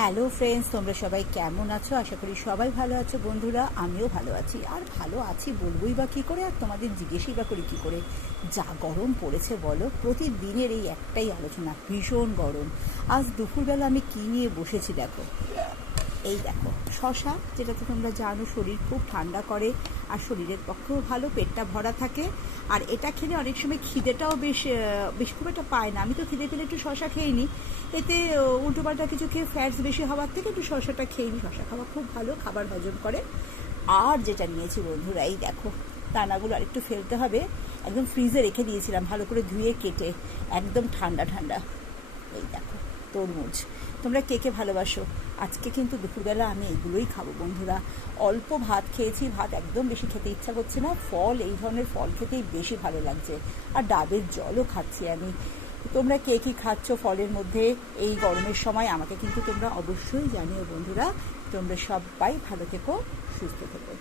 Hello friends, তোমরা সবাই কেমন আছো? আশা করি সবাই ভালো আছো। বন্ধুরা, আমিও ভালো আছি। আর ভালো আছি বলবোই বা কী করে, আর তোমাদের জিজ্ঞেসই বা করি কী করে। যা গরম পড়েছে বলো, প্রতিদিনের এই একটাই আলোচনা, ভীষণ গরম। আজ দুপুরবেলা আমি কী নিয়ে বসেছি দেখো। এই দেখো, শশা, যেটা তো তোমরা জানো শরীর খুব ঠান্ডা করে আর শরীরের পক্ষেও ভালো, পেটটা ভরা থাকে। আর এটা খেলে অনেক সময় খিদেটাও বেশ খুব একটা পায় না। আমি তো খিদে পেলে একটু শশা খেয়ে নিই, এতে উল্টোপাল্টা কিছু খেয়ে ফ্যাটস বেশি হওয়ার থেকে একটু শশাটা খেয়ে নিই। শশা খাওয়া খুব ভালো, খাবার হজম করে। আর যেটা নিয়েছি বন্ধুরা, এই দেখো, দানাগুলো আরেকটু ফেলতে হবে, একদম ফ্রিজে রেখে দিয়েছিলাম ভালো করে ধুয়ে কেটে, একদম ঠান্ডা ঠান্ডা। এই দেখো, তরমুজ। তোমরা কে কে ভালোবাসো? আজকে কিন্তু দুপুরবেলা আমি এগুলোই খাবো বন্ধুরা। অল্প ভাত খেয়েছি, ভাত একদম বেশি খেতে ইচ্ছা করছে না। ফল, এই ধরনের ফল খেতেই বেশি ভালো লাগছে। আর ডাবের জলও খাচ্ছি আমি। তোমরা কে কী খাচ্ছ ফলের মধ্যে এই গরমের সময়? আমাকে কিন্তু তোমরা অবশ্যই জানিও বন্ধুরা। তোমরা সবাই ভালো থেকো, সুস্থ থেকো।